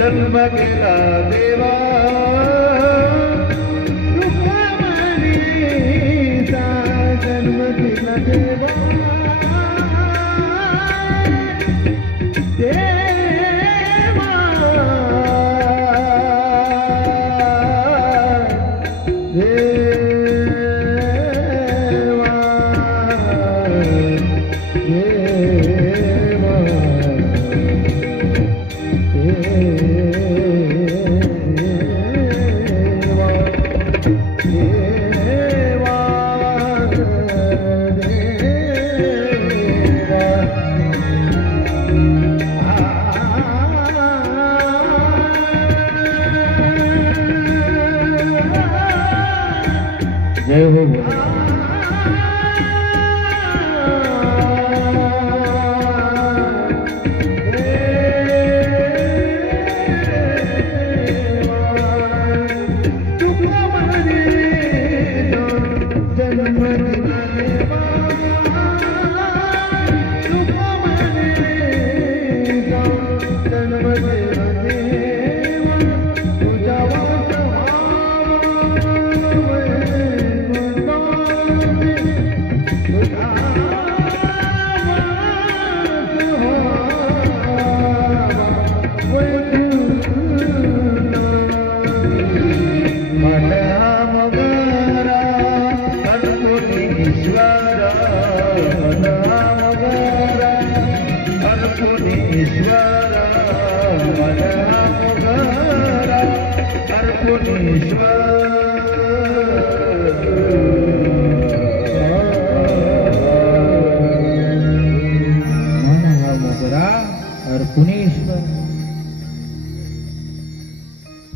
जन्म केला देवा तुका म्हणीचा जन्म केला देवा जय हो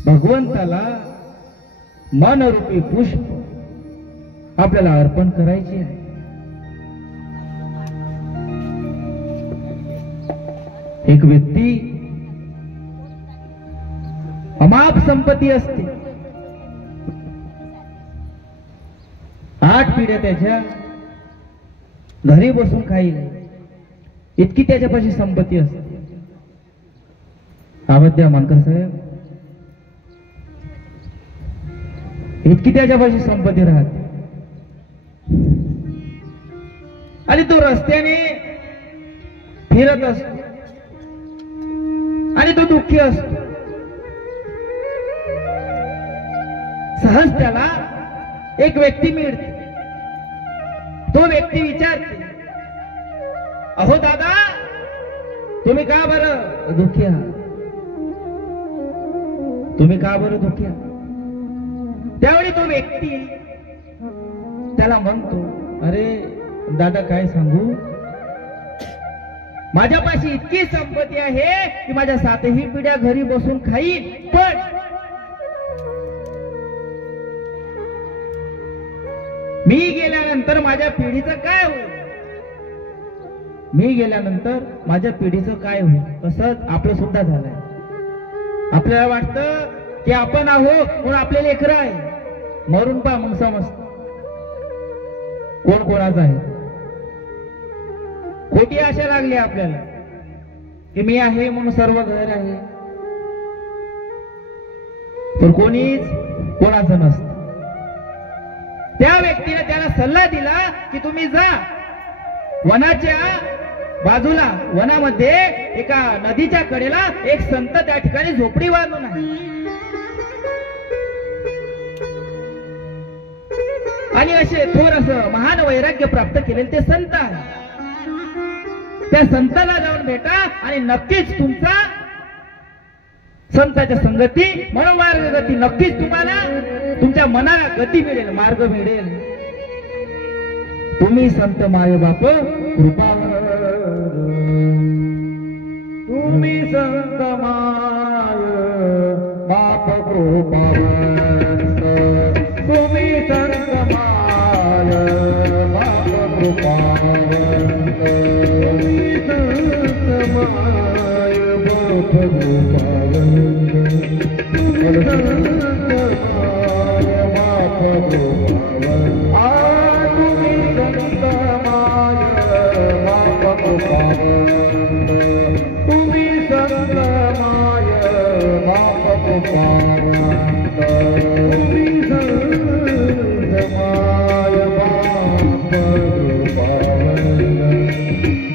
भगवंताला मनरूपी पुष्प आपल्याला अर्पण करायचे आहे। एक व्यक्ती अमाप संपत्ती असते, 8 पिढ्या त्याच्या घरी बसून खाईल इतकी त्याच्यापाशी संपत्ती असते। आवाद्या मानकर साहेब, इतकी त्याच्यापाशी संपत्ती राहते आणि तो रस्त्याने फिरत असतो आणि तो दुःखी असतो। सहज त्याला एक व्यक्ती मिळते। तो व्यक्ती विचारते, अहो दादा, तुम्ही का बरं दुःखी आहात? तुम्ही का बरं दुःखी आहात? त्यावेळी तो व्यक्ती त्याला म्हणतो, अरे दादा काय सांगू, माझ्यापाशी इतकी संपत्ती आहे की माझ्या 7ही पिढ्या घरी बसून खाईन, पण मी गेल्यानंतर माझ्या पिढीचं काय होईल? मी गेल्यानंतर माझ्या पिढीचं काय होईल? तसंच आपलं सुद्धा झालंय। आपल्याला वाटतं की आपण आहो म्हणून आपले लेकरं आहे, मरून पा मग समजतं कोण कोणाचं आहे। खोटी आशा लागली आपल्याला की मी आहे म्हणून सर्व घर आहे, पण कोणीच कोणाचं नसतं। त्या व्यक्तीने त्याला सल्ला दिला की तुम्ही जा वनाच्या बाजूला, वनामध्ये एका नदीच्या कडेला एक संत त्या ठिकाणी झोपडी बांधून आहे। आणि असे थोर असं महान वैराग्य प्राप्त केलेले ते संत आहे. त्या संताला जाऊन भेटा आणि नक्कीच तुमचा संताच्या संगती मनोमार्ग गती नक्कीच तुम्हाला तुमच्या मनाला गती मिळेल, मार्ग मिळेल. तुम्ही संत माय बाप कृपा, तुम्ही संत माय बाप कृपा, तुम्ही संत माय बाप कृपा, तुम्ही संत माय बाप कृपा, तुम्ही संत माय बाप कृपा, तुम्ही संत माय बाप कृपा, तुम्ही संत माय बाप कृपा, तुम्ही संत माय बाप कृपा,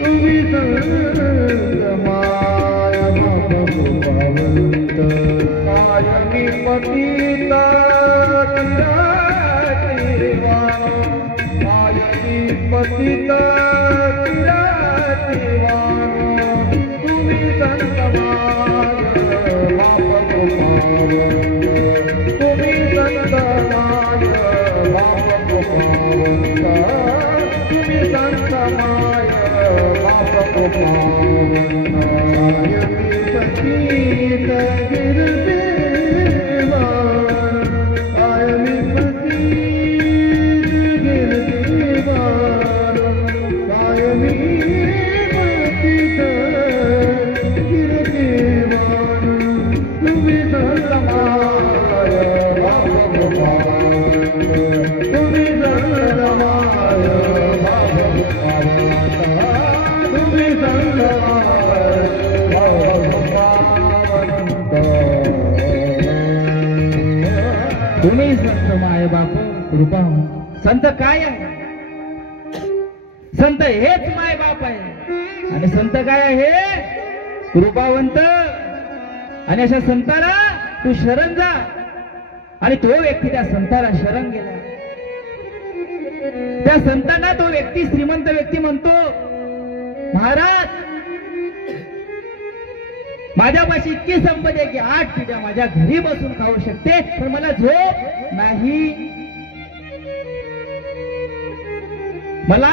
तुम्ही संत माय बाप कृपा, कायमी पतिता पतिता तुम्ही संत माय बाप कृपा, तुम्ही संत माय बाप कृपा, तुम्ही संत माय बाप कृपा, कायमी पतिता गिरदेवा, कायमी तुम्ही संत माय बाप कृपा. संत काय आहे? संत हेच माय बाप आहे. आणि संत काय आहे? कृपावंत. आणि अशा संताला तू शरण जा. आणि तो व्यक्ती त्या संताला शरण गेला. त्या संतांना तो व्यक्ती श्रीमंत व्यक्ती म्हणतो, महाराज माझ्यापाशी इतकी संपत्ती आहे की 8 पिढ्या माझ्या घरी बसून खाऊ शकते, पण मला झोप नाही, मला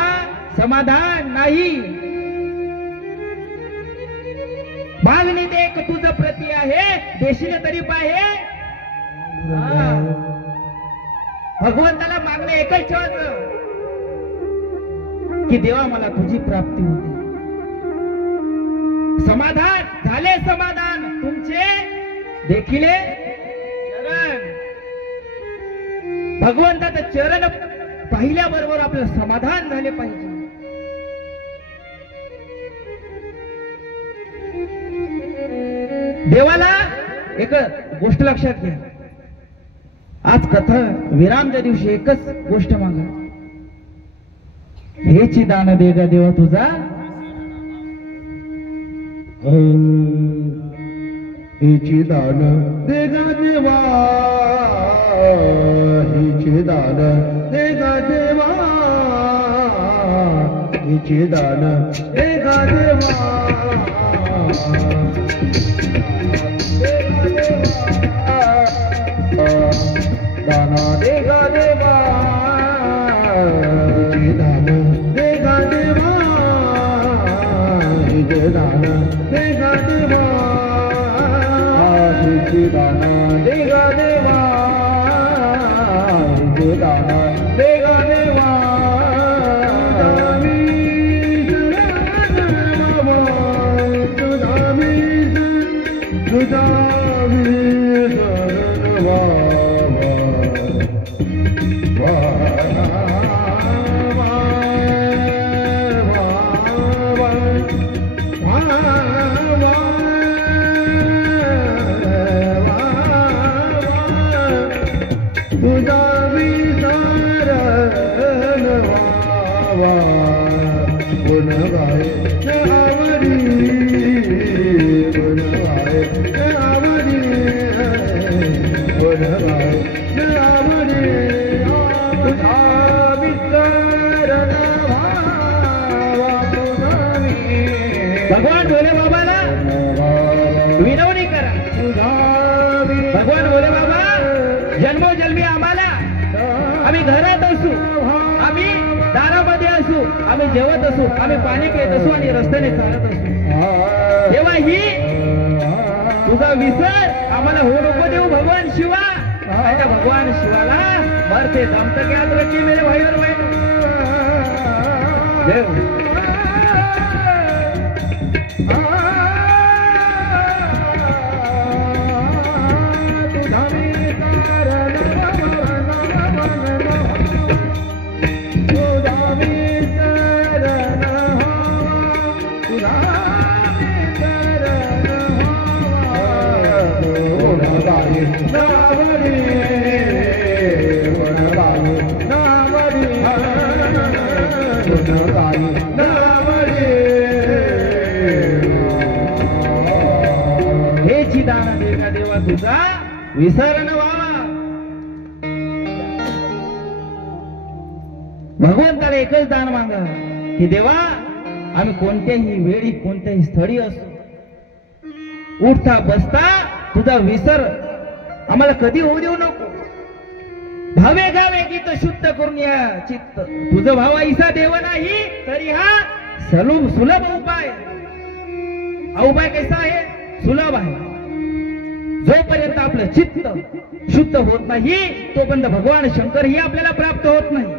समाधान नाही. मागणी देख तुझं प्रती आहे, देशील तरी पाहे. भगवंताला मागणं एकच ठेवायचं की देवा मला तुझी प्राप्ती होते. समाधान झाले, समाधान तुमचे देखिले चरण. भगवंताचं चरण पाहिल्याबरोबर आपलं समाधान झाले पाहिजे. देवाला एक गोष्ट लक्षात घ्या. आज कथा विरामच्या दिवशी एकच गोष्ट मागा, हेची दान दे गा देवा तुझा. हेची दान दे गा देवा, हेची दान दे गा देवा, हेची दान दे गा देवा, दाना दे गा देवा, हेची दान दे गा देवा, हेची दान दे गा देवा, हेची दान दे गा देवा, हेची दान दे गा देवा. Yeah. भगवान भोले बाबाला विनवणी करा. भगवान भोले बाबा जन्मोजन्मी आम्हाला, आम्ही घरात असू, आम्ही दारामध्ये असू, आम्ही जेवत असू, आम्ही पाणी पित असू आणि रस्त्याने चालत असू, तेव्हा ही तुझा विसर आम्हाला हो नको देऊ भगवान शिवा. त्या भगवान शिवाला मरते जमत की आज रची मेरे भाई और बहन. हे चिदान देगा देवा तुझा विसर न व्हावा. भगवंताला एकच दान मागा की देवा आम्ही कोणत्याही वेळी कोणत्याही स्थळी असू, उठता बसता तुझा विसर आम्हाला कधी होऊ देऊ नको. भावे गावे गीत शुद्ध करून या चित्त, तुझं भाव ऐसा देव नाही तरी हा सुलभ उपाय. हा उपाय कसा आहे? सुलभ आहे. जोपर्यंत आपलं चित्त शुद्ध होत नाही तोपर्यंत भगवान शंकर ही आपल्याला प्राप्त होत नाही.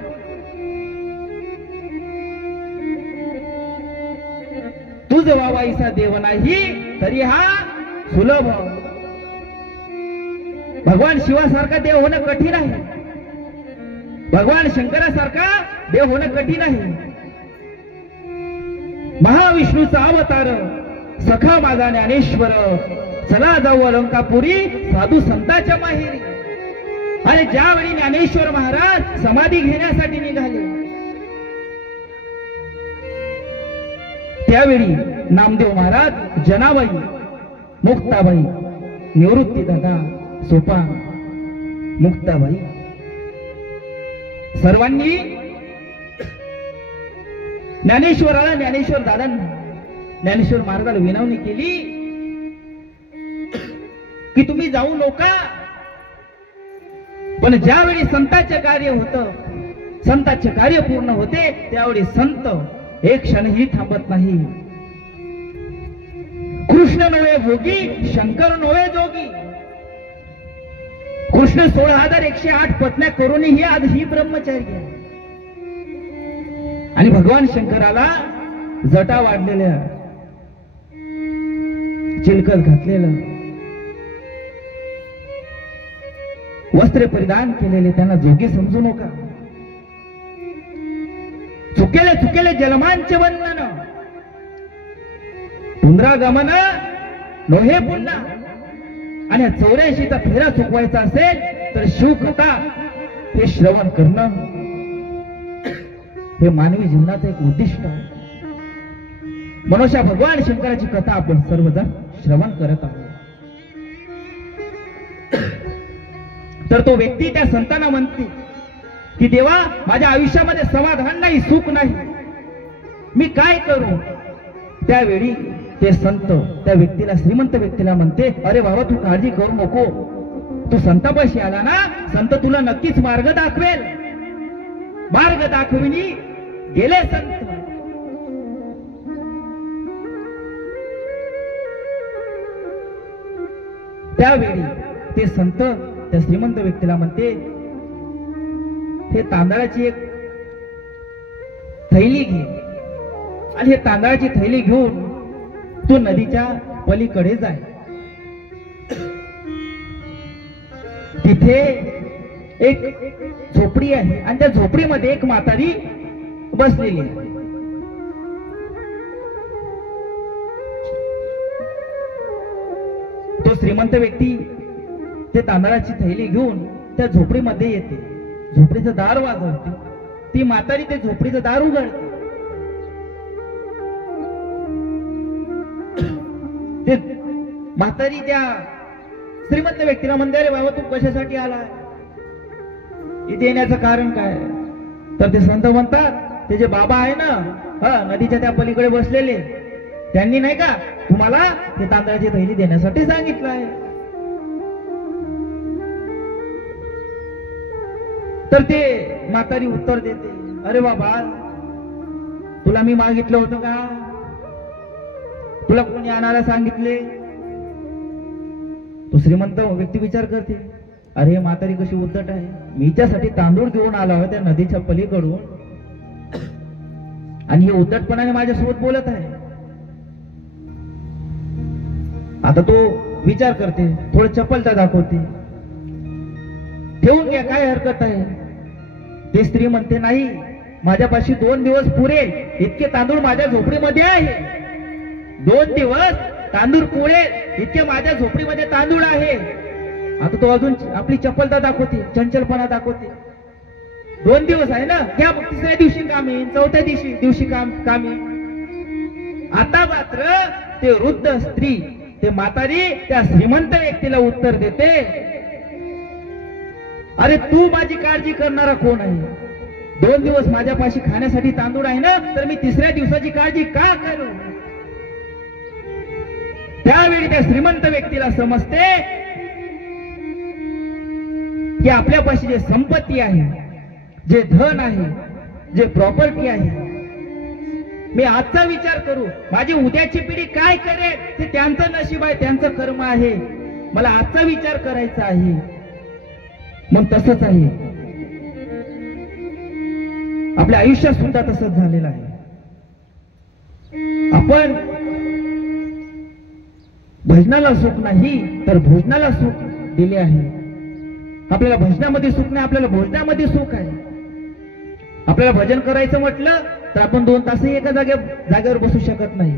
तुझ वावाईसा देव नाही तरी हा सुलभ. भगवान शिवासारखा देव होणं कठीण आहे. भगवान शंकरासारखा देव होणं कठीण आहे. महाविष्णूचा अवतार सखा माझा ज्ञानेश्वर, चला जाऊ अलंकापुरी साधू संतांच्या माहेरी. आणि ज्यावेळी ज्ञानेश्वर महाराज समाधी घेण्यासाठी निघाले त्यावेळी नामदेव महाराज, जनाबाई, मुक्ताबाई, निवृत्ती दादा, सोपान, मुक्ताबाई सर्वांनी ज्ञानेश्वराला, ज्ञानेश्वर दादांना, ज्ञानेश्वर महाराजाला विनवणी केली की तुम्ही जाऊ नका. पण ज्यावेळी संतांचे कार्य होतं, संतांचे कार्य पूर्ण होते त्यावेळी संत एक क्षणही थांबत नाही. कृष्ण नव्हे भोगी, शंकर नव्हे जोगी. कृष्ण 16,108 पत्न्या करूनही आज ही ब्रह्मचारी आहे. आणि भगवान शंकराला जटा वाढलेल्या, चिलकत घातलेलं, वस्त्र परिधान केलेले त्यांना जोगी समजू नका. चुकेले चुकेले जलमांचे वंदन, पुनरागमन नोहे पुन्हा. आणि 84चा फेरा चुकवायचा असेल तर शिवकथा हे श्रवण करणं हे मानवी जीवनाचं एक उद्दिष्ट आहे. म्हणून भगवान शंकराची कथा आपण सर्वजण श्रवण करत आहोत. तर तो व्यक्ती त्या संतांना म्हणते की देवा माझ्या आयुष्यामध्ये समाधान नाही, सुख नाही, मी काय करू. त्यावेळी ते संत त्या व्यक्तीला, श्रीमंत व्यक्तीला म्हणते, अरे बाबा तू काळजी करू नको, तू संतापाशी आला ना, संत तुला नक्कीच मार्ग दाखवेल. मार्ग दाखविनी गेले संत. त्यावेळी ते संत त्या श्रीमंत व्यक्तीला म्हणते, हे तांदळाची एक थैली घे आणि हे तांदळाची थैली घेऊन तू नदीच्या पलीकडे जाय. तिथे एक झोपडी आहे आणि त्या झोपडीमध्ये एक म्हातारी बसलेली आहे. तो श्रीमंत व्यक्ती ते तांदळाची थैली घेऊन त्या झोपडीमध्ये येते. झोपडीचं दार वाजवते. ती म्हातारी ते झोपडीचं दार उघडते. ते म्हातारी त्या श्रीमंत व्यक्तीला म्हणते, अरे बाबा तू कशासाठी आला, इथे येण्याचं कारण काय. तर ते संत म्हणतात, ते जे बाबा आहे ना, नदीच्या त्या पलीकडे बसलेले, त्यांनी नाही का तुम्हाला ते तांदळाची थैली देण्यासाठी सांगितलं आहे. तर ते म्हातारी उत्तर देते, अरे बाबा तुला मी मागितलं होतं का? तुला कोणी आणायला सांगितले? तो श्रीमंत व्यक्ती विचार करते, अरे म्हातारी कशी उद्धट आहे, मी हिच्यासाठी तांदूळ घेऊन आला होता त्या नदीच्या पलीकडून आणि हे उद्धटपणाने माझ्यासोबत बोलत आहे. आता तो विचार करते, थोडं चपलता दाखवते, ठेवून घ्या काय हरकत आहे. ते स्त्री म्हणते, नाही माझ्यापाशी 2 दिवस पुरेल इतके तांदूळ माझ्या झोपडीमध्ये आहे. 2 दिवस तांदूळ पुरेल इतके माझ्या झोपडीमध्ये तांदूळ आहे. आता तो अजून आपली चपलता दाखवते, चंचलपणा दाखवते. 2 दिवस आहे ना, घ्या मग 3ऱ्या दिवशी काम येईल, 4थ्या दिवशी काम येईल. आता मात्र ते वृद्ध स्त्री, ते म्हातारी त्या श्रीमंत व्यक्तीला उत्तर देते, अरे तू माझी काळजी करणारा कोण आहे? 2 दिवस माझ्यापाशी खाण्यासाठी तांदूळ आहे ना, तर मी 3ऱ्या दिवसाची काळजी का करू? त्यावेळी त्या श्रीमंत व्यक्तीला समजते की आपल्यापाशी जे संपत्ती आहे, जे धन आहे, जे प्रॉपर्टी आहे, मी आजचा विचार करू, माझी उद्याची पिढी काय करेल ते त्यांचं नशीब आहे, त्यांचं कर्म आहे. मला आजचा विचार करायचा आहे. मग तसंच आहे आपल्या आयुष्यात सुद्धा तसंच झालेलं आहे. आपण भजनाला सुख नाही तर भोजनाला सुख दिले आहे. आपल्याला भजनामध्ये सुख नाही, आपल्याला भोजनामध्ये सुख आहे. आपल्याला भजन करायचं म्हटलं तर आपण 2 तासही एका जागेवर बसू शकत नाही.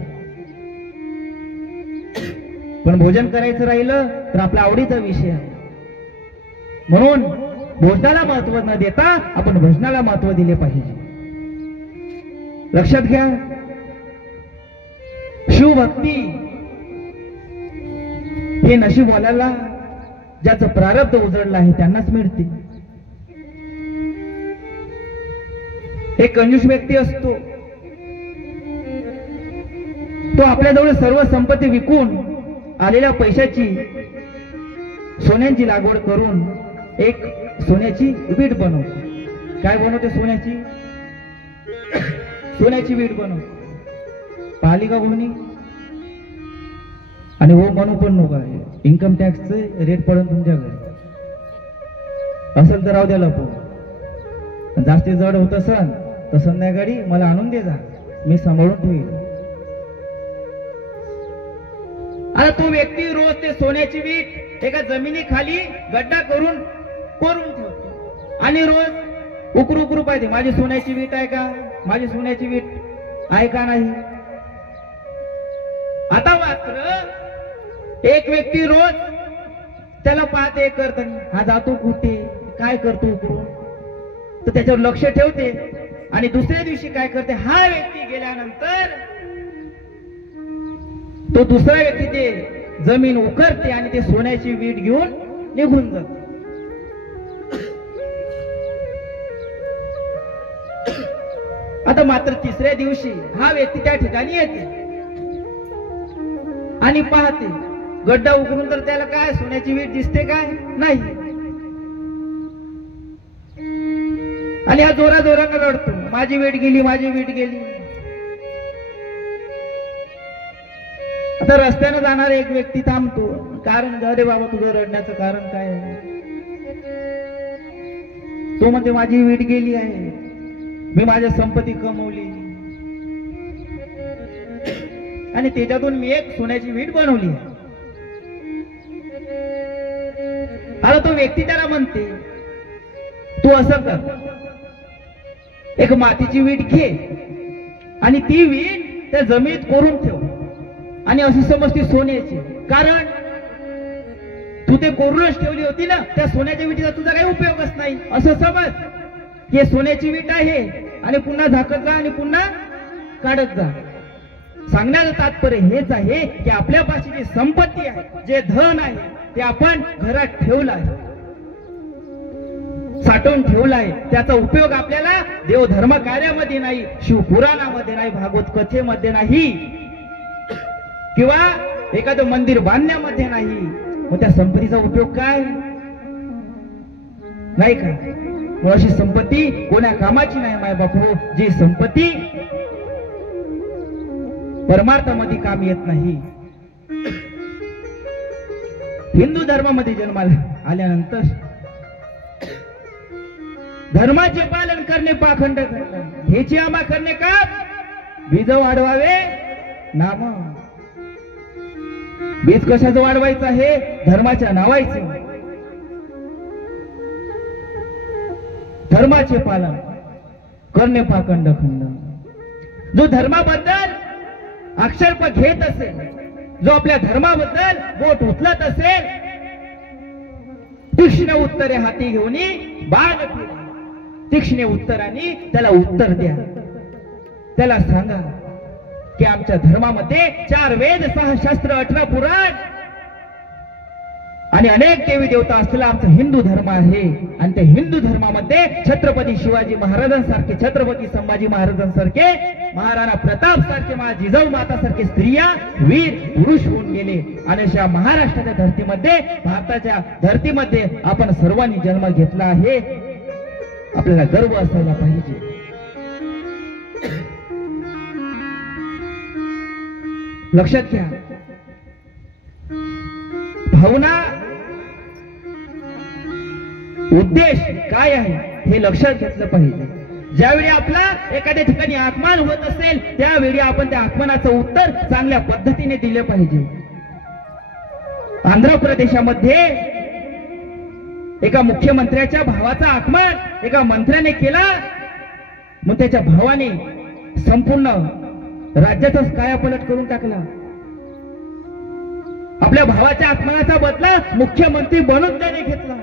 पण भोजन करायचं राहिलं तर आपल्या आवडीचा विषय आहे. म्हणून भोजनाला महत्व न देता आपण भजनाला महत्व दिले पाहिजे. लक्षात घ्या, शिवभक्ती हे नशीबवाल्याला, ज्याचं प्रारब्ध उजळलं आहे त्यांनाच मिळते. एक कंजूस व्यक्ती असतो, तो आपल्याजवळ सर्व संपत्ती विकून आलेल्या पैशाची सोन्यांची लागवड करून एक सोन्याची वीट बनवतो. काय बनवते? सोन्याची वीट बनवतो. पाहिली का कोणी? आणि हो म्हणू पण नको आहे, इन्कम टॅक्सचे रेट पडून तुमच्या घरी असेल तर राहू द्या लपो. जास्ती जड होत असन तर संध्याकाळी मला आणून दे जा, मी सांभाळून ठेवील. आता तो व्यक्ती रोज ते सोन्याची वीट एका जमिनीखाली गड्डा करून ठेवतो आणि रोज उकरू पाहिजे, माझी सोन्याची वीट आहे का, माझी सोन्याची वीट आहे का नाही. आता मात्र एक व्यक्ती रोज त्याला पाहते, करत हा जातो कुठे, काय करतो उकरून, तर त्याच्यावर लक्ष ठेवते. आणि दुसऱ्या दिवशी काय करते, हा व्यक्ती गेल्यानंतर तो दुसरा व्यक्ती ते जमीन उकरते आणि ते सोन्याची वीट घेऊन निघून जातो. आता मात्र 3ऱ्या दिवशी हा व्यक्ती त्या ठिकाणी येते आणि पाहते गड्डा उकरून, तर त्याला काय सोन्याची वीट दिसते काय? नाही. आणि हा जोरानं रडतो, माझी वीट गेली, माझी वीट गेली. आता रस्त्यानं जाणारा एक व्यक्ती थांबतो, कारण अरे बाबा तुझं रडण्याचं कारण काय आहे? तो म्हणते माझी वीट गेली आहे, मी माझ्या संपत्ती कमवली आणि त्याच्यातून मी एक सोन्याची वीट बनवली. आता तो व्यक्ती त्याला म्हणते, तू असं कर, एक मातीची वीट घे आणि ती वीट त्या जमिनीत कोरून ठेव आणि अशी समज ती सोन्याची, कारण तू ते कोरूनच ठेवली होती ना, त्या सोन्याच्या विटीचा तुझा काही उपयोगच नाही. असं समज की सोन्याची वीट आहे आणि पुन्हा झाकत जा आणि पुन्हा काढत जा. सांगण्याचं तात्पर्य हेच आहे की आपल्यापाशी जी संपत्ती आहे, जे धन आहे, ते आपण घरात ठेवलं आहे, साठवून ठेवलं आहे. त्याचा उपयोग आपल्याला देवधर्म कार्यामध्ये नाही, शिवपुराणामध्ये नाही, भागवत कथेमध्ये नाही, किंवा एखादं मंदिर बांधण्यामध्ये नाही, मग त्या संपत्तीचा उपयोग काय? नाही का? मग अशी संपत्ती कोण्या कामाची नाही माय बापू, जी संपत्ती परमार्थामध्ये काम येत नाही. हिंदू धर्मामध्ये जन्माला आल्यानंतर धर्माचे पालन करणे पाखंड करणे, हेची आमा करणे का? बीज वाढवावे नाम. बीज कशाचं वाढवायचं आहे? धर्माच्या नावायचं. धर्माचे पालन करणे पाखंड खंड. जो धर्माबद्दल अक्षरप घेत असेल, जो आपल्या धर्माबद्दल बोट उचलत असेल, तीक्ष्ण उत्तरे हाती घेऊन बाग फिरा. तीक्ष्ण उत्तरांनी त्याला उत्तर द्या. त्याला सांगा की आमच्या धर्मामध्ये 4 वेद, 6 शास्त्र, 18 पुराण आणि अनेक देवी देवता असलेला आमचा हिंदू धर्म आहे. आणि त्या हिंदू धर्मामध्ये छत्रपती शिवाजी महाराजांसारखे, छत्रपती संभाजी महाराजांसारखे, महाराणा प्रताप सारखे, जिजाऊ माता सारखे स्त्रिया, वीर पुरुष होऊन गेले. आणि अशा महाराष्ट्राच्या धर्तीमध्ये, भारताच्या धर्तीमध्ये आपण सर्वांनी जन्म घेतला आहे. आपल्याला गर्व असायला पाहिजे. लक्षात घ्या, भावना, उद्देश काय आहे हे लक्षात घेतलं पाहिजे. ज्यावेळी आपला एखाद्या ठिकाणी आगमन होत असेल, त्यावेळी आपण त्या आगमनाचं उत्तर चांगल्या पद्धतीने दिले पाहिजे. आंध्र प्रदेशामध्ये एका मुख्यमंत्र्याच्या भावाचा आगमन एका मंत्र्याने केला. मग त्याच्या भावाने संपूर्ण राज्याचाच कायापालट करून टाकला. आपल्या भावाच्या आगमनाचा बदला मुख्यमंत्री बनून त्याने घेतला.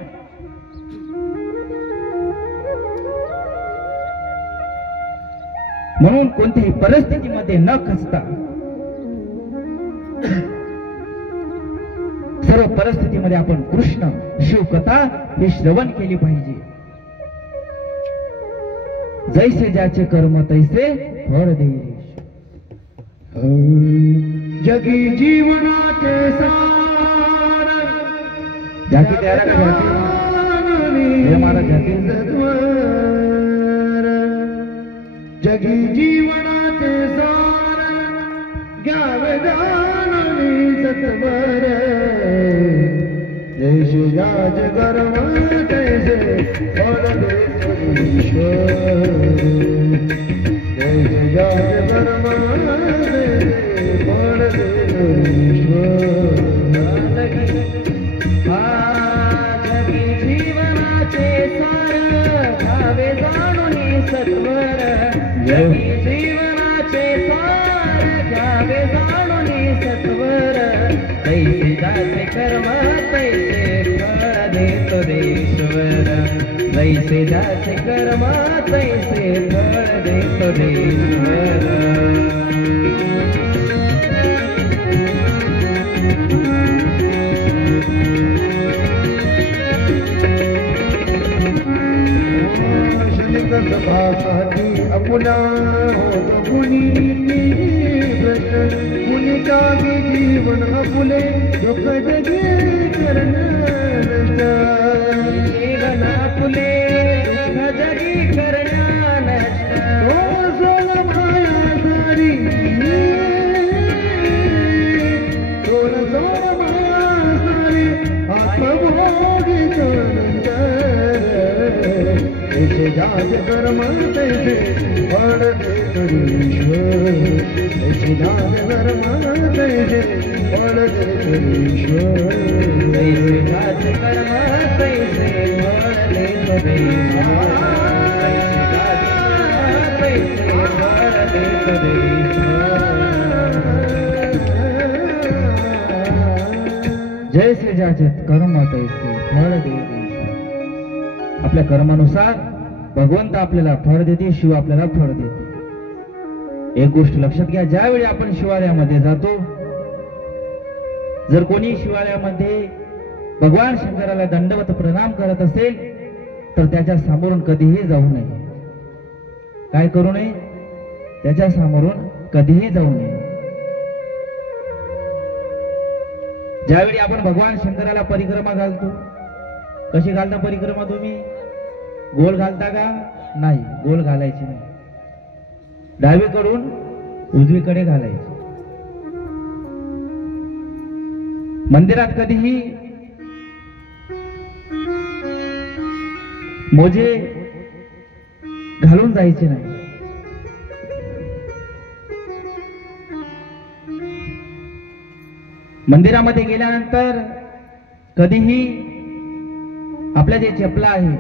म्हणून कोणत्याही परिस्थितीमध्ये न खचता सर्व परिस्थितीमध्ये आपण कृष्ण शिवकथा हे श्रवण केली पाहिजे. जैसे ज्याचे कर्म तैसे फळ देईल. जगी जीवनाचे सार जाती तयार जाती महाराज जाती. जगी जीवनाचे सार घ्यावे जाणवी सत्वर. जैसे राज कर्म तैसे फळ देतो ईश्वर. जैसे राज कर्म तैसे फळ देतो ईश्वर. जगी जीवनाचे सार घ्यावे जाणून सत्वर. जगी जीवनाचे सार घ्यावे जाणून सत्वर. तैसे जाचे कर्म तैसे फळ देतो ईश्वर. जैसे जाचे कर्म तैसे फळ देतो ईश्वर. सभासाठी अपुना होत कुणी प्रश्न. कुणी कागी जीवन अपुले दुःख जगे करण नष्ट. जीवन अपुले दुःख जगी करण नष्ट. ओ सोल माया सारी सोल सोल माया सारी आत्मभोगी जैसे जाज कर्म तैसे फळ देतो ईश्वर. जैसे जाज कर्म तैसे फळ देतो ईश्वर. जैसे जाज कर्म तैसे फळ देतो ईश्वर. तैसे फळ देतो ईश्वर. जैसे जाज कर्म तैसे फळ देतो. आपल्या कर्मानुसार भगवंत आपल्याला फळ देते, शिव आपल्याला फळ देते. एक गोष्ट लक्षात घ्या, ज्यावेळी आपण शिवालयामध्ये जातो, जर कोणी शिवालयामध्ये भगवान शंकराला दंडवत प्रणाम करत असेल तर त्याच्या समोरून कधीही जाऊ नये. काय करू नये? त्याच्या समोरून कधीही जाऊ नये. ज्यावेळी आपण भगवान शंकराला परिक्रमा घालतो, कशी घालता परिक्रमा तुम्ही? गोल घालता का? नाही, गोल घालायची नाही, डावीकडून उजवीकडे घालायची. मंदिरात कधीही मोजे घालून जायचे नाही. मंदिरामध्ये गेल्यानंतर कधीही आपल्या जे चपला आहे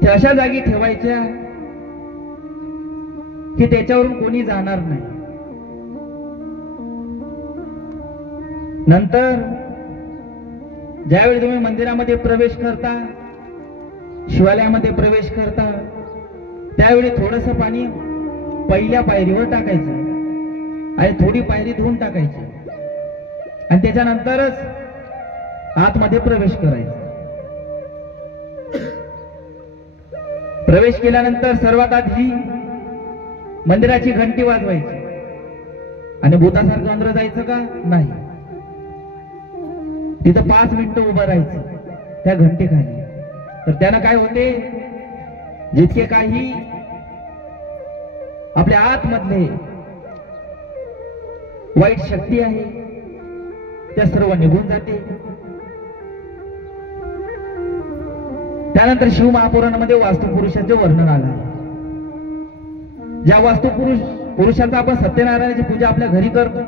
त्या अशा जागी ठेवायच्या की त्याच्यावरून कोणी जाणार नाही. नंतर ज्यावेळी तुम्ही मंदिरामध्ये प्रवेश करता, शिवालयामध्ये प्रवेश करता, त्यावेळी थोडंसं पाणी पहिल्या पायरीवर टाकायचं आणि थोडी पायरी धुवून टाकायची आणि त्याच्यानंतरच आतमध्ये प्रवेश करायचा. प्रवेश केल्यानंतर सर्वात आधी मंदिराची घंटी वाजवायची आणि भूतासारखं अंदर जायचं का? नाही, तिथं 5 मिनिटं उभं राहायचं त्या घंटेखाली. तर त्यानं काय होते, जितके काही आपल्या आतमधले वाईट शक्ती आहे त्या सर्व निघून जाते. त्यानंतर शिव महापुराणामध्ये वास्तुपुरुषाचे वर्णन आलं. ज्या वास्तुपुरुषाचा आपण सत्यनारायणाची पूजा आपल्या घरी करतो.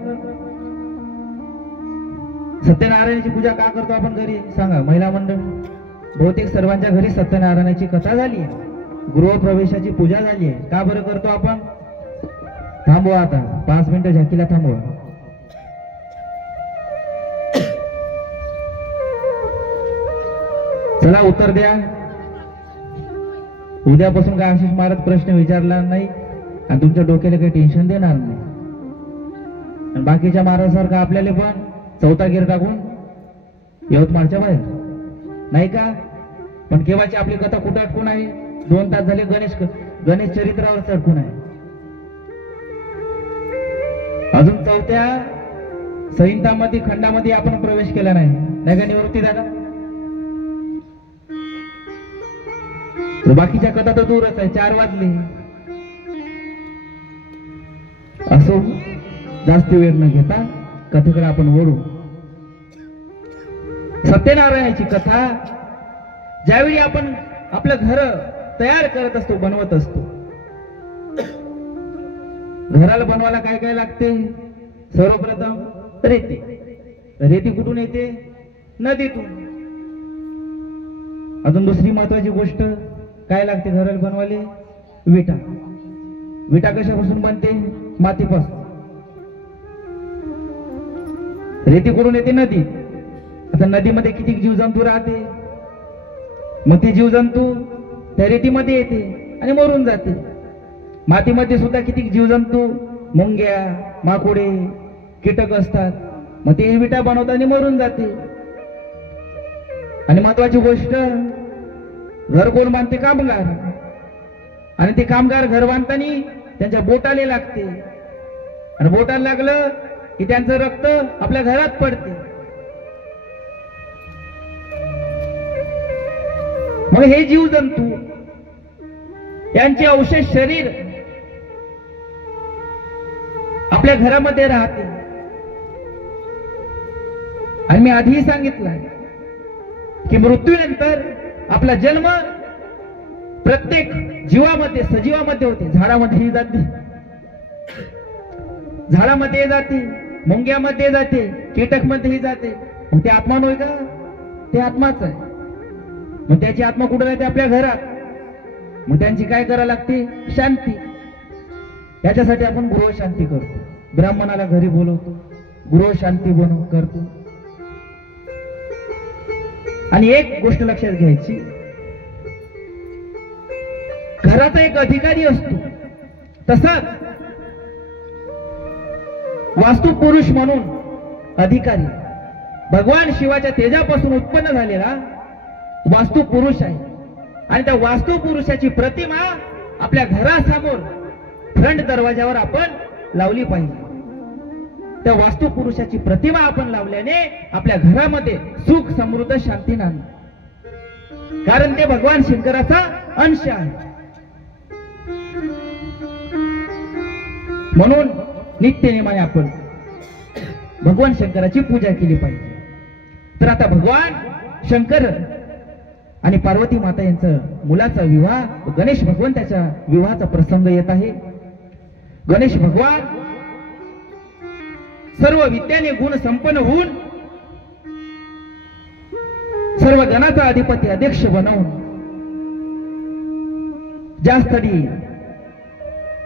सत्यनारायणाची पूजा का करतो आपण घरी? सांगा महिला मंडळ. बहुतेक सर्वांच्या घरी सत्यनारायणाची कथा झाली आहे, गृहप्रवेशाची पूजा झाली आहे. का बरं करतो आपण? थांबवा आता 5 मिनिटं झाकीला थांबवा. चला उत्तर द्या. उद्यापासून काय आशिष महाराज प्रश्न विचारला नाही आणि तुमच्या डोक्याला काही टेन्शन देणार नाही. आणि बाकीच्या महाराजांसारखं आपल्याला पण चौथा गिर टाकून यवतमाळच्या बाहेर नाही का? पण केव्हाची आपली कथा कुठं अटकून आहे? 2 तास झाले गणेश चरित्रावर चटकून आहे. अजून 4थ्या संहितामध्ये खंडामध्ये आपण प्रवेश केला नाही, नाही का निवृत्ती दादा? तर बाकीच्या कथा तर दूरच आहे. 4 वाजले. असो, जास्त वेळ न घेता कथेकडे आपण वळू. सत्यनारायणाची कथा ज्यावेळी आपण आपलं घर तयार करत असतो, बनवत असतो, घराला बनवायला काय काय लागते? सर्वप्रथम रेती. रेती कुठून येते? नदीतून. अजून दुसरी महत्वाची गोष्ट काय लागते घराला बनवायला? विटा. विटा कशापासून बनते? मातीपासून. रेती कुठून येते? नदी. आता नदीमध्ये किती जीवजंतू राहते, मग ती जीवजंतू त्या रेतीमध्ये येते आणि मरून जाते. मातीमध्ये सुद्धा किती जीवजंतू, मुंग्या, माकोडे, कीटक असतात, मग ते विटा बनवतात आणि मरून जाते. आणि महत्वाची गोष्ट, घर कोण बांधते? कामगार. आणि ते कामगार घर बांधताना त्यांच्या बोटाला लागते आणि बोटाला लागलं की त्यांचं रक्त आपल्या घरात पडते. मग हे जीवजंतू यांचे अवशेष शरीर आपल्या घरामध्ये राहते. आणि मी आधीही सांगितलं की मृत्यूनंतर आपला जन्म प्रत्येक जीवामध्ये, सजीवामध्ये होते. झाडामध्येही जाते, झाडामध्ये जाते, मुंग्यामध्ये जाते, कीटकमध्येही जाते. मग ते आत्मा नव्हे का? ते आत्माच आहे. मग त्याची आत्मा कुठे राहते? आपल्या घरात. मग त्यांची काय करायला लागते? शांती. त्याच्यासाठी आपण गृह शांती करतो. ब्राह्मणाला घरी बोलवतो, गृह शांती करतो. आणि एक गोष्ट लक्षात घ्यायची, घराचा एक अधिकारी असतो, तसंच वास्तुपुरुष म्हणून अधिकारी भगवान शिवाच्या तेजापासून उत्पन्न झालेला वास्तुपुरुष आहे. आणि त्या वास्तुपुरुषाची प्रतिमा आपल्या घरासमोर फ्रंट दरवाजावर आपण लावली पाहिजे. त्या वास्तू पुरुषाची प्रतिमा आपण लावल्याने आपल्या घरामध्ये सुख समृद्ध शांती नांदते, कारण ते भगवान शंकराचा अंश आहे. म्हणून नित्यनेमाने आपण भगवान शंकराची पूजा केली पाहिजे. तर आता भगवान शंकर आणि पार्वती माता यांचं मुलाचा विवाह, गणेश भगवंताच्या विवाहाचा प्रसंग येत आहे. गणेश भगवान सर्व विद्याने गुण संपन्न होऊन सर्व गणाचा अधिपती अध्यक्ष बनवून ज्या स्थळी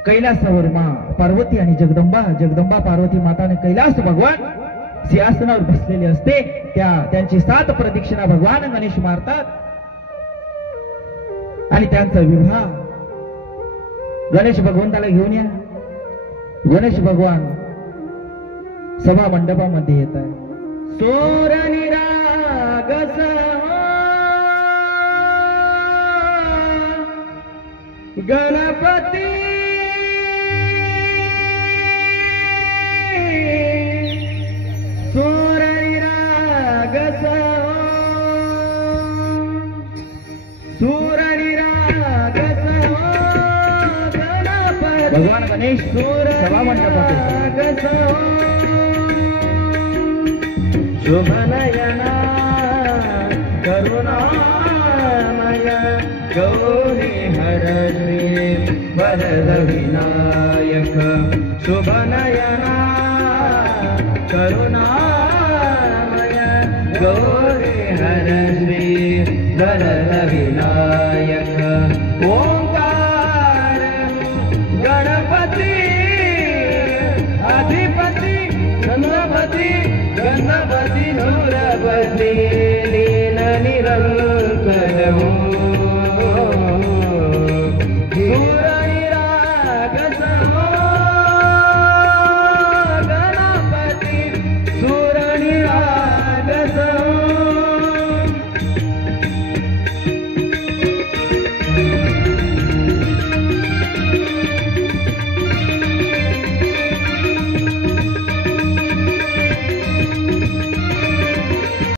कैलासावर मा पार्वती आणि जगदंबा पार्वती माताने कैलास भगवान सिंहासनावर बसलेले असते, त्यांची 7 प्रदक्षिणा भगवान गणेश मारतात आणि त्यांचा विवाह गणेश भगवंताला घेऊन या. गणेश भगवान सभा मंडपामध्ये येत आहे. सोर निरागस गणपती सोर निरागस सूर निरागस गणपती भगवान गणेश सभा मंडपात शुभनयना करुणामय गौरी हरश्री वरद विनायक शुभनयना करुणामय गौरी हरश्री वरद विनायक ओंकार गणपती अधिपती गणपती गणपती नूरपती लीन निरंतर